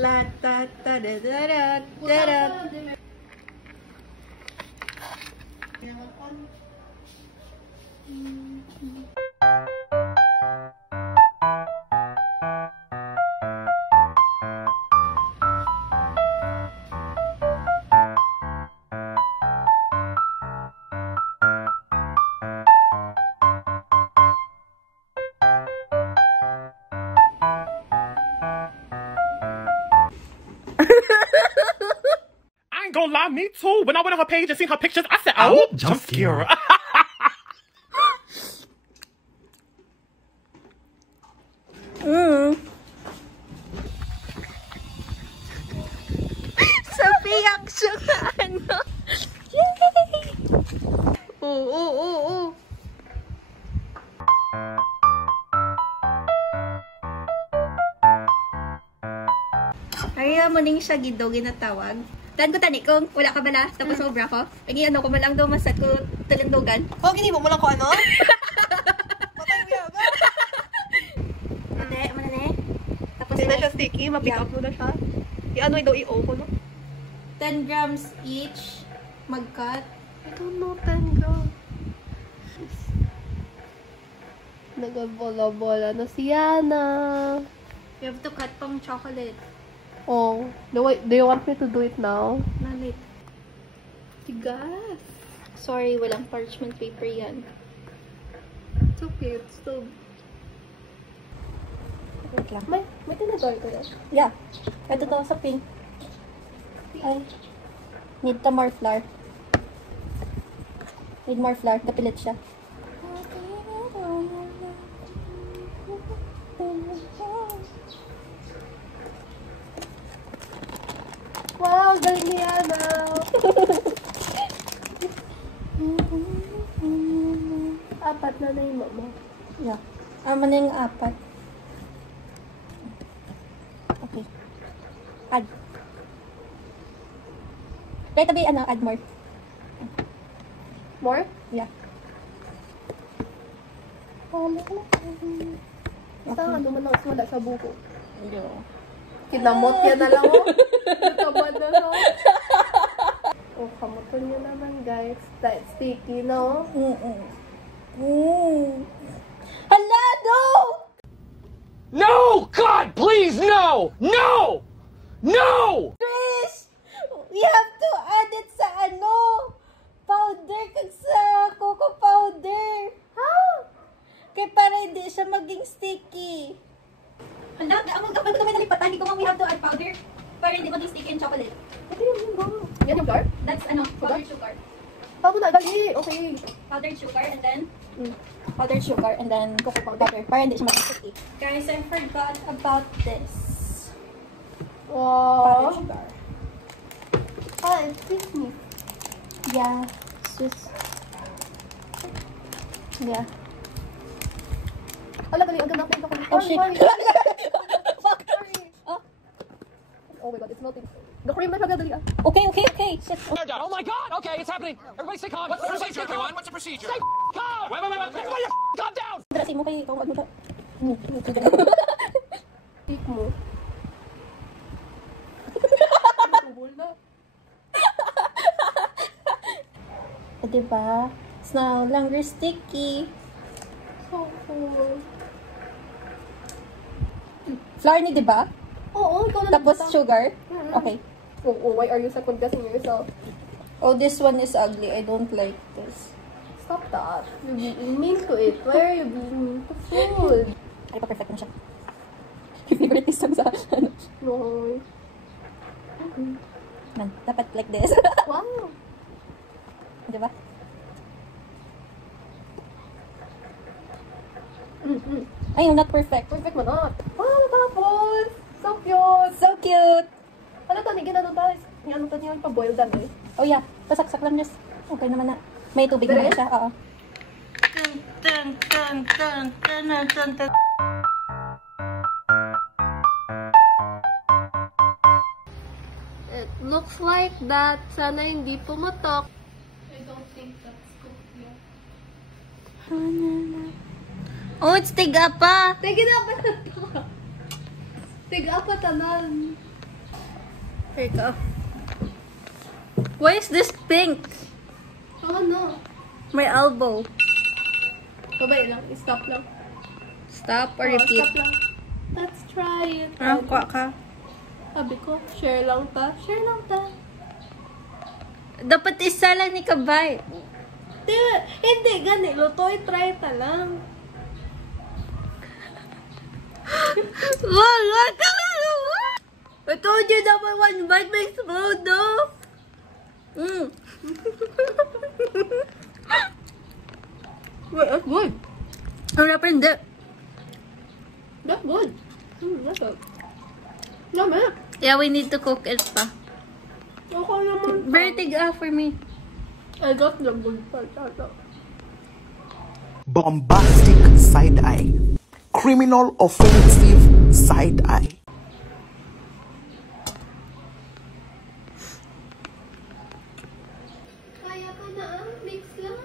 La ta ta da da da da da. I ain't gonna lie, me too. When I went on her page and seen her pictures, I said, oh, jump scare. Sa piyak siya na ano. Yay! Oo. Kaya mo ning siya gido ginatawag. Tan ko tani kung wala ka bala tapos sobra ko. Lagi ano ko malang daw masat ko talandogan. Oh, gini mo lang ko ano? Patay mo yaga. Ate, mana ne? Tapos Hindi na siya sticky, ma-pick up mo na siya. I-ano daw i-o ko, no? 10 grams each mag-cut. I don't know, 10 grams. Nagabola-bola na si Yana. You have to cut pang chocolate. Oh, do you want me to do it now? Nalit. Tigas. Sorry, walang parchment paper yan. It's okay, it's still... Wait lang. May tinador ko yan. Yeah. Ito to sa pink. Ay. Need to more flour. Need more flour. Kapilit siya. Wow, galing ni Yana. Apat na na yung mama. Yeah. Ama na yung apat. Okay. Add. Try to be, add more. More? Yeah. Ito nga, dumalang wala sa buko. Yeah. Kinamot yan na lang, oh. Natabad na siya. Oh, kamuton niya naman, guys. That sticky, no? Hala, no! No! God, please, no! No! No! Trish! We have to add it sa powder kag sa cocoa powder. Kaya para hindi siya maging sticky. Hala, ang kapag naman nalipatan, hindi ko we have to add powder para hindi maging sticky and chocolate. Ito yung ba? Yan yung flour? That's powdered sugar. Paano na? Dali! Okay. Powdered sugar and then powdered sugar and then cocoa powder para hindi siya maging sticky. Guys, I forgot about this. Powdered Wow. sugar. Excuse me. Yeah, just yeah. Ala, dali. Ang ganda ko ito. Oh shit. Fuck. Sorry. Oh my god, it's melting. The cream na siya, dali. Okay. Shit. Oh my God! Okay, it's happening. Everybody stay calm. What's the procedure, everyone? What's the procedure? Stay calm! Wait. Everybody calm down! Drasi mo kay kung ano siya. Stick mo. Tubol na. Diba? It's no longer sticky. So cool. Flour ni, diba? Oo, ikaw na Tapos nagtata. sugar? Mhm. Okay. Oh, why are you second guessing yourself? Oh, this one is ugly. I don't like this. Stop that. You're being mean to it. Why are you being mean to food? Ay, pa-perfect na siya. Yung favorite is sa ano. No. Man, dapat like this. Wow. Diba? Ay, not perfect. Perfect mo not. Wow, natapos. So cute. So cute! Ano to, ni ginano tayo. Ano to niya, pa-boil down eh. Oh yeah, pasaksak lang just. Okay naman na. May tubig naman siya, oo. It looks like that. Sana hindi pumutok. I don't think that's cooked yet. Oh, it's tiga pa! Tigil na ba na to? Tiga pa tanan. Here you go. Why is this pink? Ano? My elbow. Babay lang. Stop lang. Stop or Oh, repeat? stop lang. Let's try it. Kuha ka. Sabi ko, share lang ta. Share lang ta. Dapat isa lang ni Kabay. Hindi, gani. Lutoy, try ta lang. What? I told you that my one bite may explode, though. Wait, that's good. Wala pa hindi. That's good. That's good. Lama. Yeah, we need to cook it pa. Okay naman. Very tiga for me. I got the good part. Bombastic side eye. Criminal offensive side eye. Kaya ka na mix lang.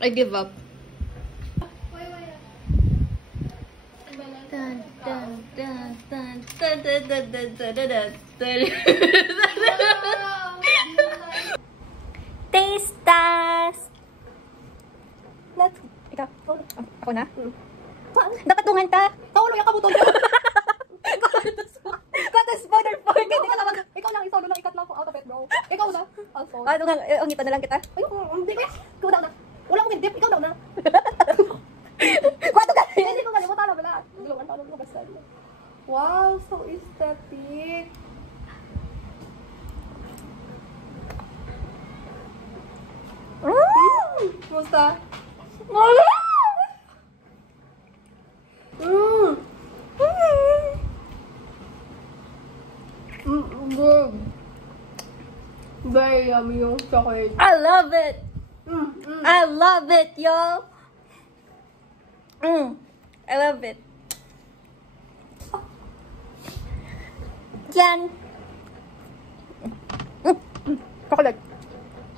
I give up. Wait. Dun, dun, dun, dun, dun, dun, dun, dun, dun, dun, dun. Taste test! Let's Ikaw. Ako na? Dapat tungan ta. Kaulo yung kabutol ko. Got a spoiler for Hindi ka talaga. Ikaw lang, isolo lang, ikat lang ako out of it, bro. Ikaw na. Also. tungan, ungita na lang kita. Ayun, hindi ka. Ikaw na. Wala akong dip, ikaw na. Kwato ka! Hindi ko kalimutan na bala. Dalawan taon ko basta. Wow, so aesthetic. Kumusta? Good. Very yummy yung chocolate. I love it! I love it, y'all! I love it. Yan! Chocolate.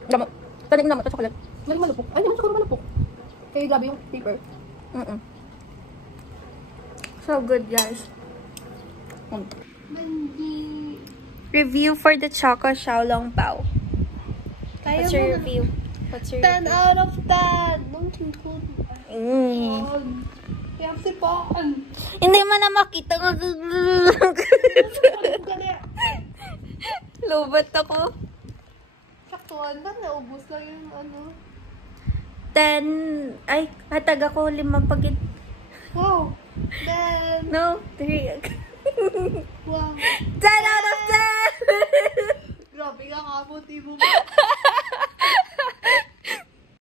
Damo. Tanig naman ito chocolate. Galing malupok. Ay, hindi mo siguro malupok. Kaya grabe yung paper. So good, guys. Review for the Choco Xiaolong Bao. Kaya What's mo your na. review? What's your 10 out of 10. Don't you good. Kaya si Paan. Hindi man na makita ko. Lubat ako. Saktuan ba? Naubos lang yung ano. 10. Ay, hatag ako 5 pagit. Wow. Then, No, 3. wow. 10 out of 10! Grabe ka kabuti mo ba?